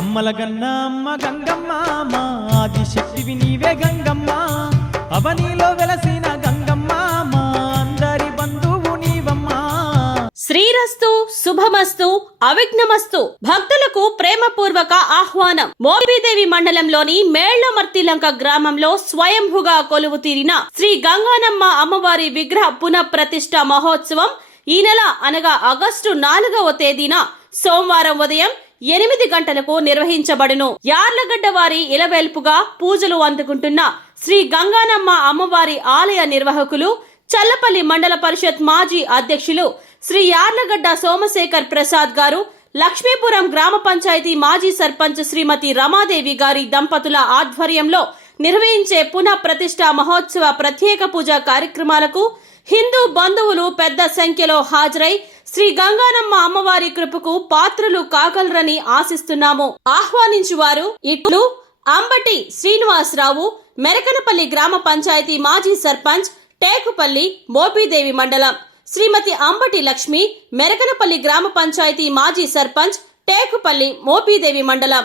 అమ్మల గన్న అమ్మ గంగమ్మ మా ఆదిశక్తివి నీవే గంగమ్మ. అవనీలో వెలసిన గంగమ్మ మా అందరి బంధువు నీవమ్మ. శ్రీరస్తు శుభమస్తు అవిఘ్నమస్తు. భక్తులకు ప్రేమపూర్వక ఆహ్వానం. మోబీదేవి మండలంలోని మేళ్ళమర్తిలంక గ్రామంలో స్వయంభుగా కొలువు తీరిన శ్రీ గంగానమ్మ అమ్మవారి విగ్రహ పునఃప్రతిష్ఠ మహోత్సవం ఈ నెల అనగా ఆగస్టు నాలుగవ తేదీన సోమవారం ఉదయం ఎనిమిది గంటలకు నిర్వహించబడును. యార్లగడ్డ వారి ఇలవేల్పుగా పూజలు అందుకుంటున్న శ్రీ గంగానమ్మ అమ్మవారి ఆలయ నిర్వాహకులు చల్లపల్లి మండల పరిషత్ మాజీ అధ్యక్షులు శ్రీ యార్లగడ్డ సోమశేఖర్ ప్రసాద్ గారు లక్ష్మీపురం గ్రామ పంచాయతీ మాజీ సర్పంచ్ శ్రీమతి రమాదేవి గారి దంపతుల ఆధ్వర్యంలో నిర్వహించే పునః ప్రతిష్ట మహోత్సవ ప్రత్యేక పూజా కార్యక్రమాలకు హిందూ బంధువులు పెద్ద సంఖ్యలో హాజరై శ్రీ గంగానమ్మ అమ్మవారి కృపకు పాత్రులు కాగలరని ఆశిస్తున్నాము. ఆహ్వానించువారు ఇట్లు అంబటి శ్రీనివాసరావు మెరకనపల్లి గ్రామ పంచాయతీ మాజీ సర్పంచ్ టేకుపల్లి మోపిదేవి మండలం శ్రీమతి అంబటి లక్ష్మి మెరకనపల్లి గ్రామ పంచాయతీ మాజీ సర్పంచ్ టేకుపల్లి మోపీదేవి మండలం.